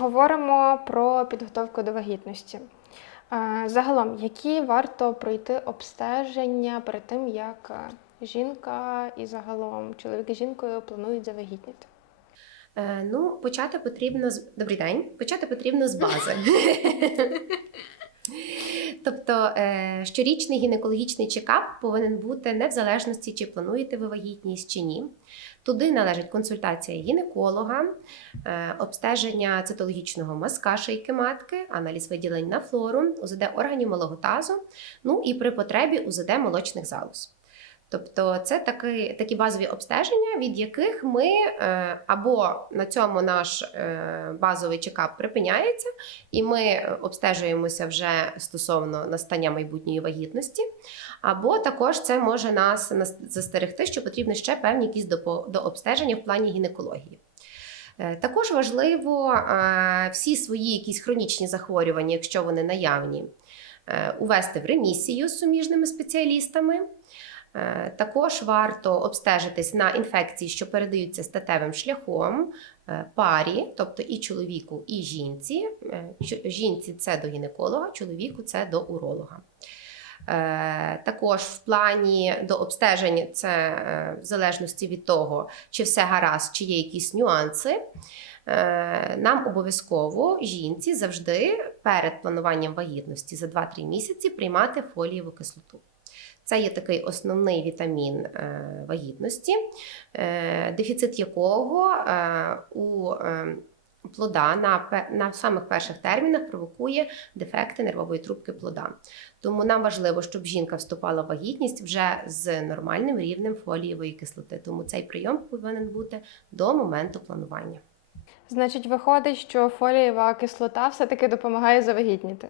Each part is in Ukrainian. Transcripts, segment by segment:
Говоримо про підготовку до вагітності. Е, Загалом, які варто пройти обстеження перед тим, як е, жінка і загалом чоловік з жінкою планують завагітніти? Е, Ну, почати потрібно з добрий день. Почати потрібно з бази. Тобто е, щорічний гінекологічний чекап повинен бути не в залежності, чи плануєте ви вагітність чи ні. Туди належить консультація гінеколога, е, обстеження цитологічного мазка шийки матки, аналіз виділень на флору, УЗД органів малого тазу, ну і при потребі УЗД молочних залоз. Тобто це такі, такі базові обстеження, від яких ми е, або на цьому наш е, базовий чекап припиняється, і ми обстежуємося вже стосовно настання майбутньої вагітності, або також це може нас застерегти, що потрібно ще певні якісь до, обстеження в плані гінекології. Е, Також важливо е, всі свої якісь хронічні захворювання, якщо вони наявні, е, увести в ремісію з суміжними спеціалістами. Е, Також варто обстежитись на інфекції, що передаються статевим шляхом, е, парі, тобто і чоловіку, і жінці. Е, Жінці це до гінеколога, чоловіку це до уролога. Також в плані до обстежень це в залежності від того, чи все гаразд, чи є якісь нюанси. Нам обов'язково жінці завжди перед плануванням вагітності за 2-3 місяці приймати фолієву кислоту. Це є такий основний вітамін е, вагітності, е, дефіцит якого е, у плода на, на самих перших термінах провокує дефекти нервової трубки плода. Тому нам важливо, щоб жінка вступала в вагітність вже з нормальним рівнем фолієвої кислоти. Тому цей прийом повинен бути до моменту планування. Значить, виходить, що фолієва кислота все-таки допомагає завагітніти.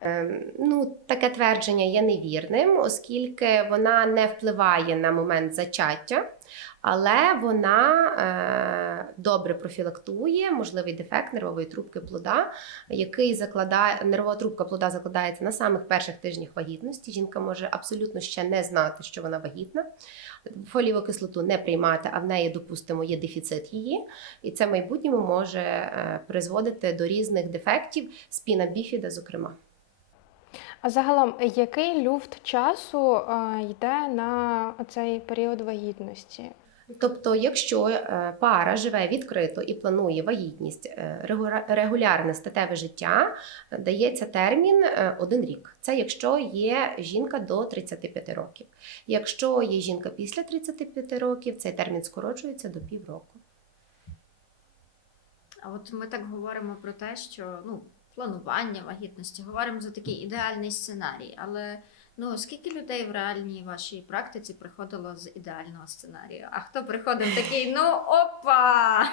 Ем, Ну, таке твердження є невірним, оскільки вона не впливає на момент зачаття, але вона е, добре профілактує можливий дефект нервової трубки плода, який закладає нервова трубка плода закладається на самих перших тижнях вагітності. Жінка може абсолютно ще не знати, що вона вагітна. Фолієву кислоту не приймати, а в неї, допустимо, є дефіцит її, і це в майбутньому може е, призводити до різних дефектів спіна біфіда, зокрема. А загалом, який люфт часу е, йде на цей період вагітності? Тобто, якщо е, пара живе відкрито і планує вагітність, е, регулярне статеве життя, дається термін один рік. Це якщо є жінка до 35 років. Якщо є жінка після 35 років, цей термін скорочується до півроку. А от ми так говоримо про те, що ну, планування вагітності, говоримо за такий ідеальний сценарій. Але ну, скільки людей в реальній вашій практиці приходило з ідеального сценарію? А хто приходив такий, ну опа!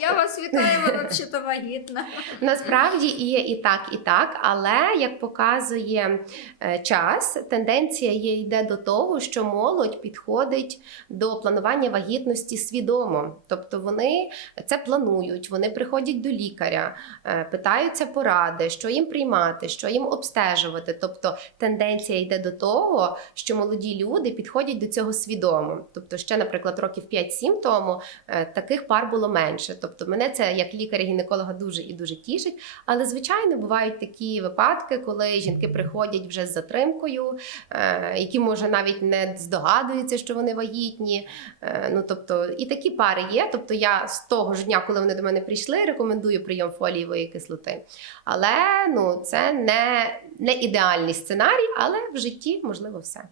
Я вас вітаю, ви взагалі вагітна. Насправді є і так, і так, але як показує е, час, тенденція є йде до того, що молодь підходить до планування вагітності свідомо. Тобто вони це планують, вони приходять до лікаря, е, питаються поради, що їм приймати, що їм обстежувати. Тобто тенденція йде до того, що молоді люди підходять до цього свідомо. Тобто, ще, наприклад, років 5-7 тому е, таких пар було менше. Тобто, мене це як лікаря-гінеколога дуже і дуже тішить. Але звичайно бувають такі випадки, коли жінки приходять вже з затримкою, е, які може навіть не здогадуються, що вони вагітні. Е, Ну тобто, і такі пари є. Тобто, я з того ж дня, коли вони до мене прийшли, рекомендую прийом фолієвої кислоти. Але ну це не, не ідеальний сценарій, але в житті можливо все.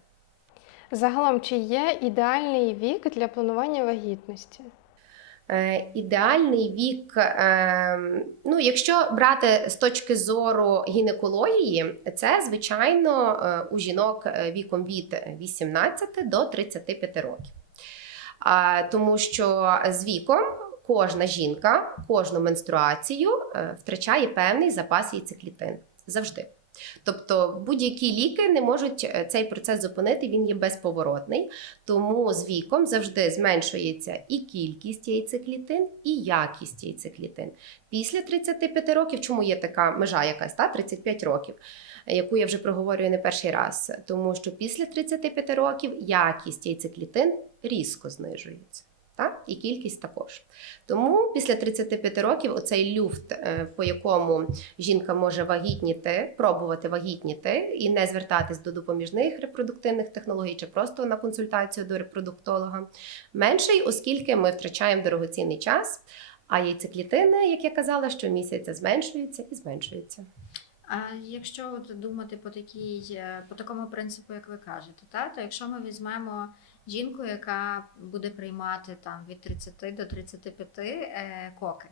Загалом, чи є ідеальний вік для планування вагітності? Е, Ідеальний вік, е, ну якщо брати з точки зору гінекології, це звичайно е, у жінок е, віком від 18 до 35 років. Тому що з віком кожна жінка кожну менструацію втрачає певний запас яйцеклітин завжди. Тобто будь-які ліки не можуть е, цей процес зупинити, він є безповоротний. Тому з віком завжди зменшується і кількість яйцеклітин, і якість яйцеклітин. Після 35 років, чому є така межа якась, та 35 років, яку я вже проговорюю не перший раз, тому що після 35 років якість яйцеклітин різко знижується. Так? І кількість також. Тому після 35 років оцей люфт, е, по якому жінка може вагітніти, пробувати вагітніти і не звертатись до допоміжних репродуктивних технологій чи просто на консультацію до репродуктолога, менший, оскільки ми втрачаємо дорогоцінний час. А яйцеклітини, як я казала, щомісяця зменшуються і зменшуються. А якщо от думати по такій, е, по такому принципу, як ви кажете, та, то якщо ми візьмемо жінку, яка буде приймати там від 30 до 35 е, коки,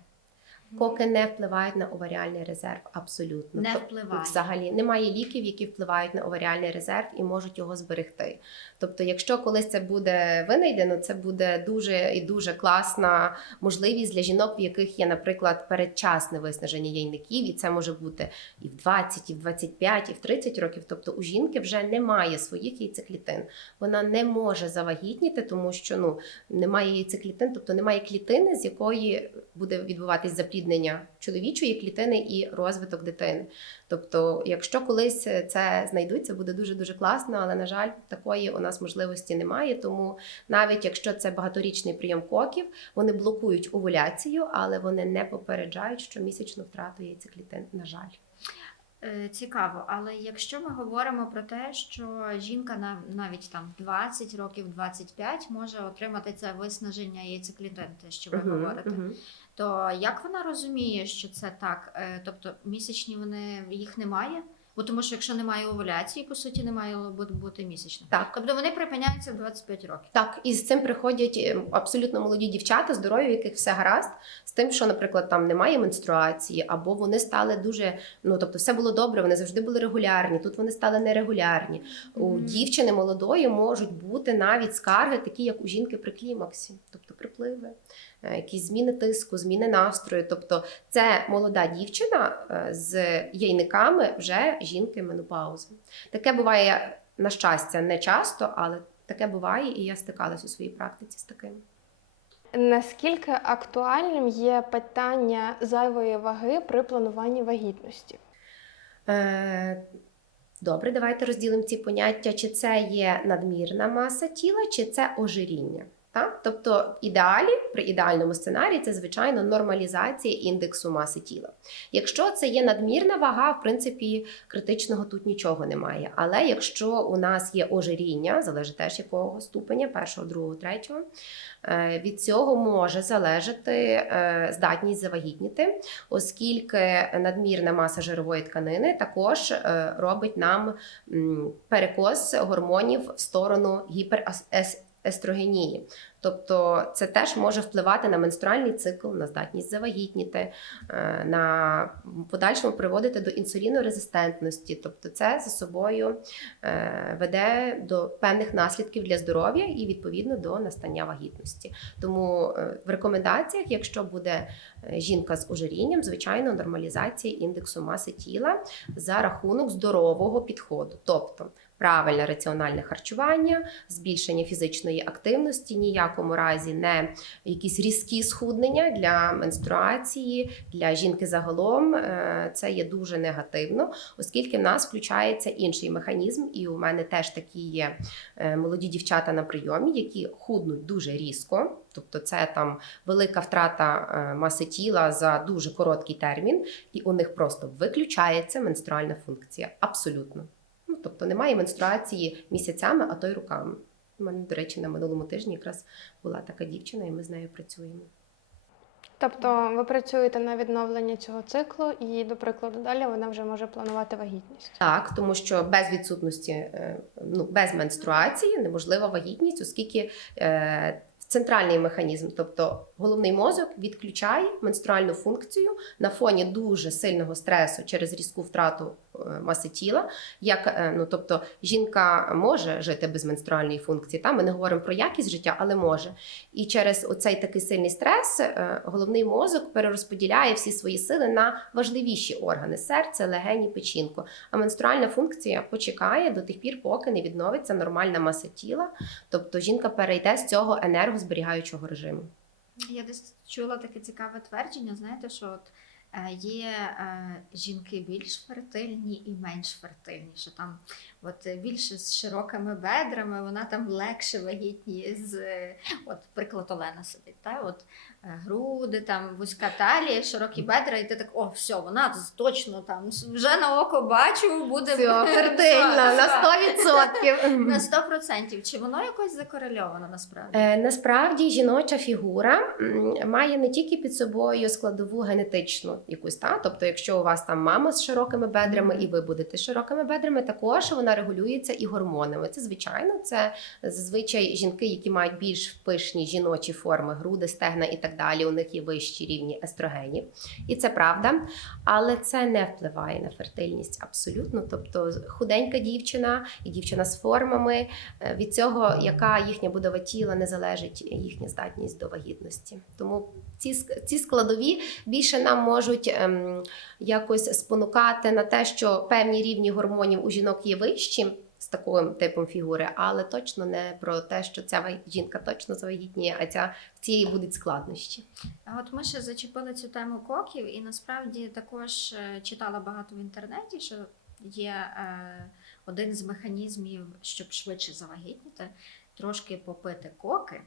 Коки не впливають на оваріальний резерв абсолютно. Не впливають. Взагалі немає ліків, які впливають на оваріальний резерв і можуть його зберегти. Тобто, якщо колись це буде винайдено, це буде дуже і дуже класна можливість для жінок, в яких є, наприклад, передчасне виснаження яйників, і це може бути і в 20, і в 25, і в 30 років. Тобто у жінки вже немає своїх яйцеклітин. Вона не може завагітніти, тому що ну немає яйцеклітин, тобто немає клітини, з якої буде відбуватись запліднення чоловічої клітини і розвиток дитини. Тобто, якщо колись це знайдуть, це буде дуже дуже класно, але на жаль, такої у нас можливості немає. Тому навіть якщо це багаторічний прийом коків, вони блокують овуляцію, але вони не попереджають щомісячну втрату яйцеклітин. На жаль. Е, Цікаво, але якщо ми говоримо про те, що жінка на навіть там 20 років, 25 може отримати це виснаження яйцеклітин, те, що ви Мгм, говорите, мгм. То як вона розуміє, що це так? Е, Тобто місячні вони їх немає? Бо тому що якщо немає овуляції, по суті, немає бу- бути місячних. Так. Тобто вони припиняються в 25 років. Так, і з цим приходять е, абсолютно молоді дівчата, здорові, в яких все гаразд, з тим, що, наприклад, там немає менструації, або вони стали дуже, ну тобто, все було добре, вони завжди були регулярні. Тут вони стали нерегулярні. У дівчини молодої можуть бути навіть скарги, такі як у жінки при клімаксі, тобто припливи, якісь зміни тиску, зміни настрою. Тобто, це молода дівчина е, з яйниками вже жінки менопаузи. Таке буває на щастя не часто, але таке буває, і я стикалась у своїй практиці з таким. Наскільки актуальним є питання зайвої ваги при плануванні вагітності? Е, Добре, давайте розділимо ці поняття, чи це є надмірна маса тіла, чи це ожиріння. Так? Тобто, ідеалі, при ідеальному сценарії, це звичайно нормалізація індексу маси тіла. Якщо це є надмірна вага, в принципі, критичного тут нічого немає. Але якщо у нас є ожиріння, залежить теж якого ступеня, першого, другого, третього, е, від цього може залежати е, здатність завагітніти, оскільки надмірна маса жирової тканини також е, робить нам перекос гормонів в сторону гіперестрогенії. Тобто це теж може впливати на менструальний цикл, на здатність завагітніти, е, на подальшому приводити до інсулінорезистентності. Тобто, це за собою е, веде до певних наслідків для здоров'я і відповідно до настання вагітності. Тому е, в рекомендаціях, якщо буде жінка з ожирінням, звичайно, нормалізація індексу маси тіла за рахунок здорового підходу, тобто правильне раціональне харчування, збільшення фізичної активності, ніякому разі не якісь різкі схуднення для менструації, для жінки загалом. е, Це є дуже негативно, оскільки в нас включається інший механізм, і у мене теж такі є е, молоді дівчата на прийомі, які худнуть дуже різко. Тобто це там велика втрата е, маси тіла за дуже короткий термін, і у них просто виключається менструальна функція. Абсолютно. Тобто немає менструації місяцями, а то й руками. У мене, до речі, на минулому тижні якраз була така дівчина, і ми з нею працюємо. Тобто ви працюєте на відновлення цього циклу, і, до прикладу, далі вона вже може планувати вагітність. Так, тому що без відсутності, е, ну без менструації неможлива вагітність, оскільки е, центральний механізм, тобто головний мозок, відключає менструальну функцію на фоні дуже сильного стресу через різку втрату маси тіла. Як е, ну тобто жінка може жити без менструальної функції. Там ми не говоримо про якість життя, але може. І через оцей такий сильний стрес е, головний мозок перерозподіляє всі свої сили на важливіші органи серце, легені, печінку. А менструальна функція почекає до тих пір, поки не відновиться нормальна маса тіла. Тобто жінка перейде з цього енергозберігаючого режиму. Я десь чула таке цікаве твердження, знаєте, що от е, є е, жінки більш фертильні і менш фертильні. Що там от е, більше з широкими бедрами, вона там легше вагітні з е, от приклад Олена сидить. Та? От е, груди, там вузька талія, широкі бедра, і ти так, о, все, вона точно там вже на око бачу, буде Все, на 100%. на 100%. Чи воно якось закорельовано насправді? Е, Насправді жіноча фігура має не тільки під собою складову генетичну якусь, та? тобто, якщо у вас там мама з широкими бедрами, і ви будете з широкими бедрами, також вона регулюється і гормонами. Це звичайно, це зазвичай жінки, які мають більш пишні жіночі форми, груди, стегна і так далі. У них є вищі рівні естрогенів, і це правда. Але це не впливає на фертильність абсолютно. Тобто, худенька дівчина і дівчина з формами. Е, Від цього, яка їхня будова тіла, не залежить їхня здатність до вагітності. Тому ці, ці складові більше нам можуть ем, якось спонукати на те, що певні рівні гормонів у жінок є вищі з таким типом фігури, але точно не про те, що ця жінка точно завагітніє, а ця цієї будуть складнощі. От ми ще зачепили цю тему коків, і насправді також е, читала багато в інтернеті, що є е, один з механізмів, щоб швидше завагітніти, трошки попити коки,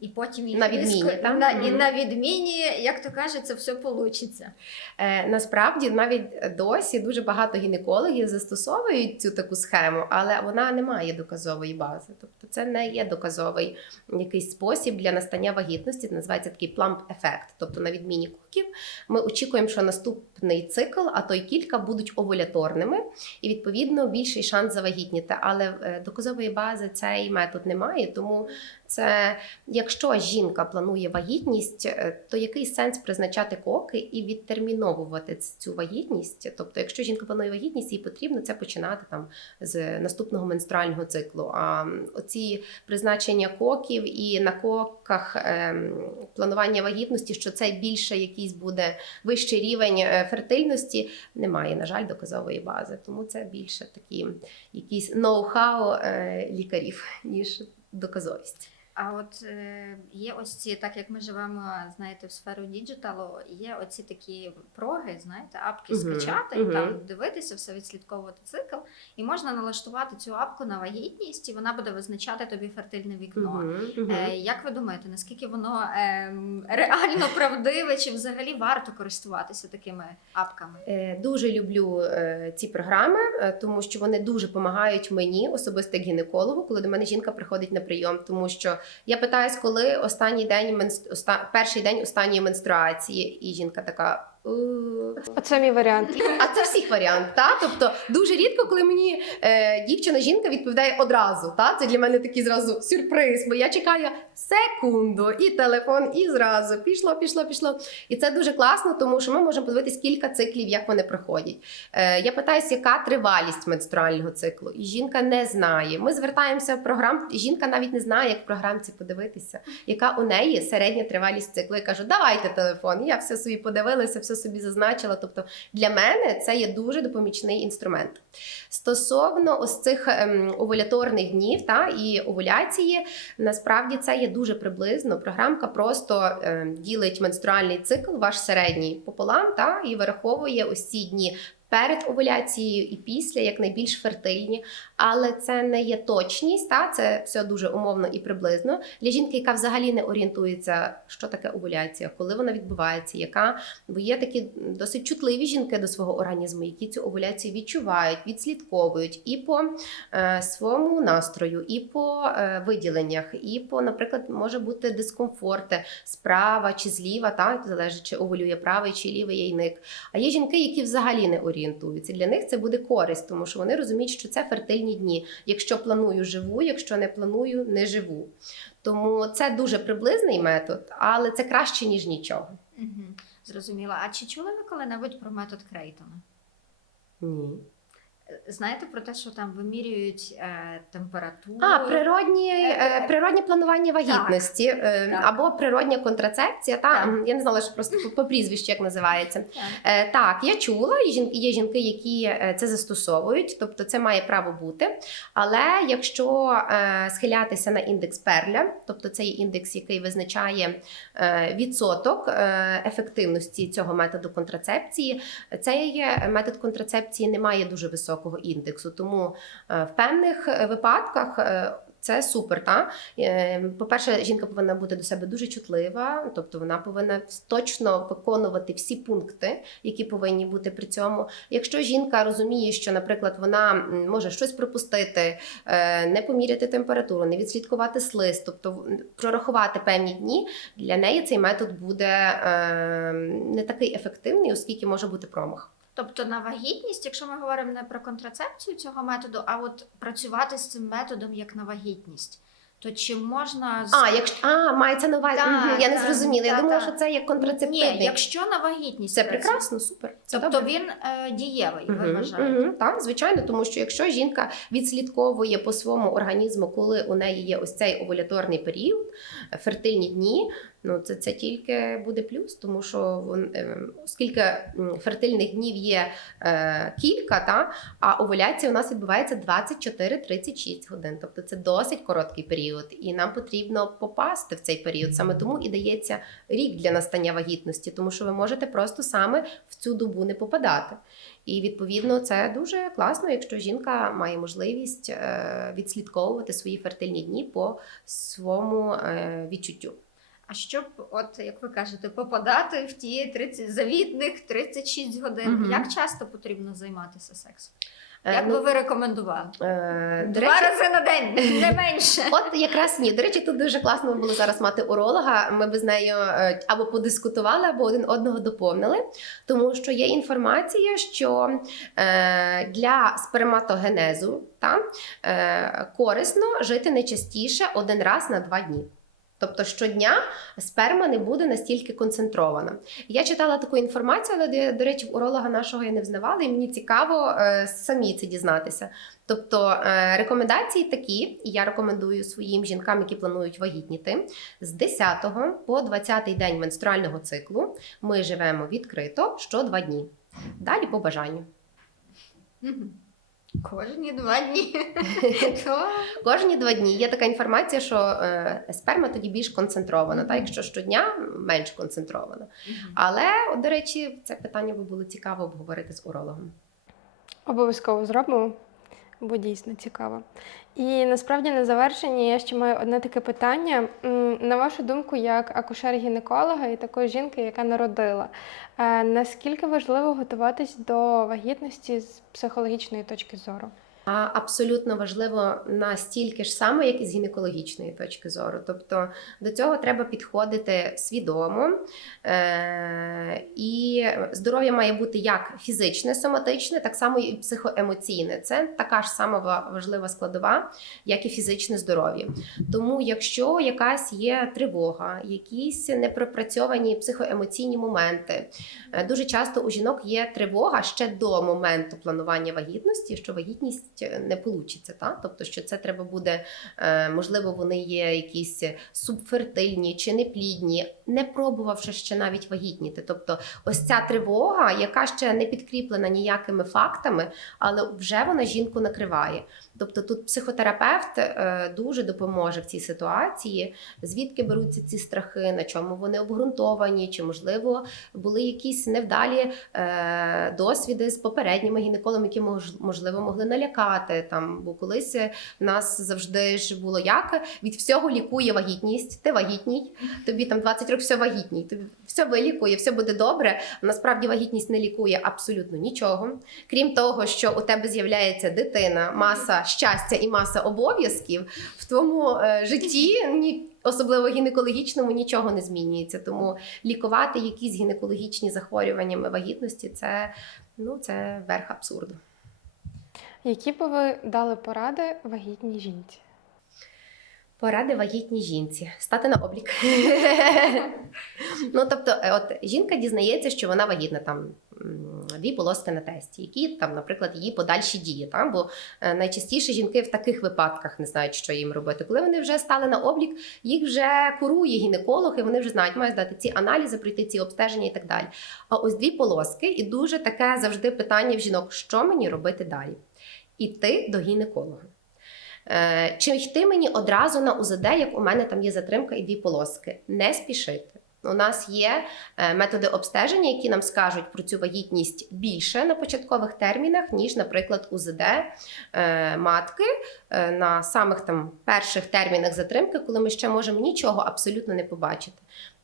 і потім їх На відміні, різко- так? на, і на відміні, як то кажуть, це все вийде. Е, насправді навіть досі дуже багато гінекологів застосовують цю таку схему, але вона не має доказової бази. Тобто це не є доказовий якийсь спосіб для настання вагітності. Це називається такий пламп ефект. Тобто, на відміні куків, ми очікуємо, що наступний цикл, а то й кілька будуть овуляторними, і відповідно більший шанс завагітніти. Але е, доказової бази цей метод не має, тому це якщо жінка планує вагітність, е, то який сенс призначати коки і відтерміновувати цю вагітність? Тобто, якщо жінка планує вагітність, їй потрібно це починати там з наступного менструального циклу. А оці призначення коків і на коках ем, планування вагітності, що це більше якийсь буде вищий рівень е, фертильності, немає, на жаль, доказової бази. Тому це більше такі якісь ноу-хау е, лікарів, ніж доказовість. А от е, є ось ці, так як ми живемо, знаєте, в сферу діджиталу, є оці такі проги, знаєте, апки Мгм, скачати, мгм. там дивитися, все відслідковувати цикл, і можна налаштувати цю апку на вагітність, і вона буде визначати тобі фертильне вікно. Мгм, мгм. Е, як ви думаєте, наскільки воно ем, реально правдиве, чи взагалі варто користуватися такими апками? Е, Дуже люблю е, ці програми, е, тому що вони дуже допомагають мені, особисто гінекологу, коли до мене жінка приходить на прийом. Тому що я питаюсь, коли останній день менс- оста- перший день останньої менструації, і жінка така. а Оце мій варіант. А це всіх варіант, та тобто дуже рідко, коли мені е, дівчина жінка відповідає одразу. Та це для мене такий зразу сюрприз, бо я чекаю секунду, і телефон, і зразу пішло, пішло, пішло. І це дуже класно, тому що ми можемо подивитись кілька циклів, як вони проходять. Е, я питаюся, яка тривалість менструального циклу, і жінка не знає. Ми звертаємося в програм. Жінка навіть не знає, як в програмці подивитися, яка у неї середня тривалість циклу. Я кажу, давайте телефон. Я все собі подивилася, все собі зазначила. Тобто для мене це є дуже допомічний інструмент. Стосовно ось цих ем, овуляторних днів та і овуляції, насправді це є дуже приблизно. Програмка просто ем, ділить менструальний цикл, ваш середній пополам, та і вираховує ось ці дні. Перед овуляцією і після як найбільш фертильні, але це не є точність, та це все дуже умовно і приблизно для жінки, яка взагалі не орієнтується, що таке овуляція, коли вона відбувається, яка Бо є такі досить чутливі жінки до свого організму, які цю овуляцію відчувають, відслідковують і по е, своєму настрою, і по е, виділеннях, і по, наприклад, може бути дискомфорти справа чи зліва, так залежить, чи овулює правий чи лівий яйник. А є жінки, які взагалі не орієнтуються. Для них це буде користь, тому що вони розуміють, що це фертильні дні. Якщо планую, живу, якщо не планую, не живу. Тому це дуже приблизний метод, але це краще ніж нічого. Угу. Зрозуміла. А чи чули ви коли-небудь про метод Крейтона? Ні. Знаєте про те, що там вимірюють е, температуру? А, природні, е, природнє планування вагітності е, Так. або природня контрацепція. Та Так. я не знала, що просто по, по прізвищу як називається. Так. Е, так, я чула, і жінки є жінки, які е, це застосовують, тобто це має право бути. Але якщо е, схилятися на індекс Перля, тобто це є індекс, який визначає е, відсоток е, ефективності цього методу контрацепції, цей метод контрацепції не має дуже високої високого індексу. Тому е, в певних е, випадках. е, Це супер, та по-перше, жінка повинна бути до себе дуже чутлива, тобто вона повинна точно виконувати всі пункти, які повинні бути при цьому. Якщо жінка розуміє, що, наприклад, вона може щось пропустити, не поміряти температуру, не відслідкувати слиз, тобто прорахувати певні дні, для неї цей метод буде не такий ефективний, оскільки може бути промах. Тобто на вагітність, якщо ми говоримо не про контрацепцію цього методу, а от працювати з цим методом як на вагітність, то чи можна з... А, якщо а, мається на увазі. Мгм, я не зрозуміла. Я думала, так. що це як контрацептивний. Ні, якщо на вагітність Це працює, прекрасно, супер. Це Тобто добре. він е, дієвий, ви вважаєте? мгм, Так, звичайно, тому що якщо жінка відслідковує по своєму організму, коли у неї є ось цей овуляторний період, фертильні дні, ну це, це тільки буде плюс, тому що вон, е, оскільки фертильних днів є е, кілька, та, а овуляція у нас відбувається 24-36 годин. Тобто це досить короткий період, і нам потрібно попасти в цей період. Саме тому і дається рік для настання вагітності, тому що ви можете просто саме в цю добу не попадати. І відповідно це дуже класно, якщо жінка має можливість е, відслідковувати свої фертильні дні по своєму е, відчуттю. А щоб, от як ви кажете, попадати в ті 30 завітних 36 годин, Мгм. як часто потрібно займатися сексом? Е, Як ну, би ви рекомендували? е, Два речі, рази на день, не менше. От якраз ні. До речі, тут дуже класно було зараз мати уролога. Ми би з нею е, або подискутували, або один одного доповнили. Тому що є інформація, що для сперматогенезу та, корисно жити не частіше один раз на два дні. Тобто щодня сперма не буде настільки концентрована. Я читала таку інформацію, але до- речі, уролога нашого я не взнавала, і мені цікаво е, самі це дізнатися. Тобто е, рекомендації такі, і я рекомендую своїм жінкам, які планують вагітніти, з 10 по 20 день менструального циклу ми живемо відкрито що два дні. Далі по бажанню. Кожні два дні. Кожні два дні є така інформація, що е, сперма тоді більш концентрована, та якщо щодня менш концентрована. Але, от, до речі, це питання би було цікаво обговорити з урологом. Обов'язково зробимо, бо дійсно цікаво. І насправді на завершення я ще маю одне таке питання. На вашу думку, як акушер-гінеколога і такої жінки, яка народила, е, наскільки важливо готуватись до вагітності з психологічної точки зору? Абсолютно важливо настільки ж саме, як і з гінекологічної точки зору. Тобто до цього треба підходити свідомо. Е- і здоров'я має бути як фізичне, соматичне, так само і психоемоційне. Це така ж сама важлива складова, як і фізичне здоров'я. Тому, якщо якась є тривога, якісь непропрацьовані психоемоційні моменти, е, дуже часто у жінок є тривога ще до моменту планування вагітності, що вагітність не получиться. Та? Тобто, що це треба буде, е, можливо, вони є якісь субфертильні чи неплідні, не пробувавши ще навіть вагітніти. Тобто, ось ця тривога, яка ще не підкріплена ніякими фактами, але вже вона жінку накриває. Тобто тут психотерапевт е, дуже допоможе в цій ситуації, звідки беруться ці страхи, на чому вони обґрунтовані, чи можливо були якісь невдалі е, досвіди з попередніми гінекологами, які можливо могли налякати. Там бо колись в нас завжди ж було як від всього лікує вагітність. Ти вагітній, тобі там 20 років все вагітній, тобі все вилікує, все буде добре. Насправді вагітність не лікує абсолютно нічого. Крім того, що у тебе з'являється дитина, маса щастя і маса обов'язків в твоєму е, житті ні. Особливо гінекологічному нічого не змінюється. Тому лікувати якісь гінекологічні захворювання вагітності це, ну, це верх абсурду. Які би ви дали поради вагітній жінці? Поради вагітній жінці стати на облік. ну тобто, е, от жінка дізнається, що вона вагітна там дві полоски на тесті, які там, наприклад, її подальші дії. Там, бо е, найчастіше жінки в таких випадках не знають, що їм робити. Коли вони вже стали на облік, їх вже курує гінеколог, і вони вже знають, мають здати ці аналізи, пройти ці обстеження і так далі. А ось дві полоски, і дуже таке завжди питання в жінок: що мені робити далі? Іти до гінеколога. Е, Чи йти мені одразу на УЗД, як у мене там є затримка і дві полоски? Не спішити. У нас є е, методи обстеження, які нам скажуть про цю вагітність більше на початкових термінах, ніж, наприклад, УЗД е, матки на самих там перших термінах затримки, коли ми ще можемо нічого абсолютно не побачити.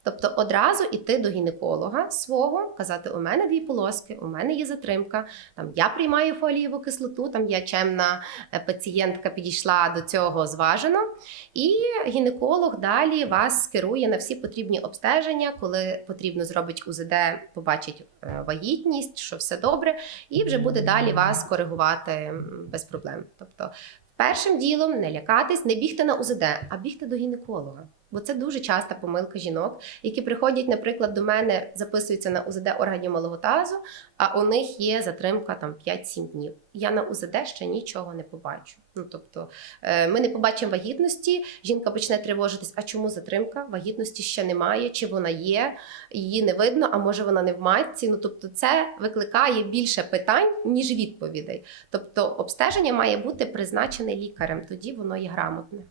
Тобто одразу йти до гінеколога свого, казати: у мене дві полоски, у мене є затримка, там я приймаю фолієву кислоту, там я чемна е, пацієнтка підійшла до цього зважено. І гінеколог далі вас скерує на всі потрібні обстеження, коли потрібно зробить УЗД, побачить е, вагітність, що все добре, і вже буде далі вас коригувати без проблем. Тобто, першим ділом не лякатись, не бігти на УЗД, а бігти до гінеколога. Бо це дуже часта помилка жінок, які приходять, наприклад, до мене, записуються на УЗД органів малого тазу, а у них є затримка там 5-7 днів. Я на УЗД ще нічого не побачу. Ну тобто е, ми не побачимо вагітності, жінка почне тривожитись. А чому затримка? Вагітності ще немає, чи вона є, її не видно, а може вона не в матці. Ну тобто, це викликає більше питань, ніж відповідей. Тобто, обстеження має бути призначене лікарем, тоді воно є грамотне.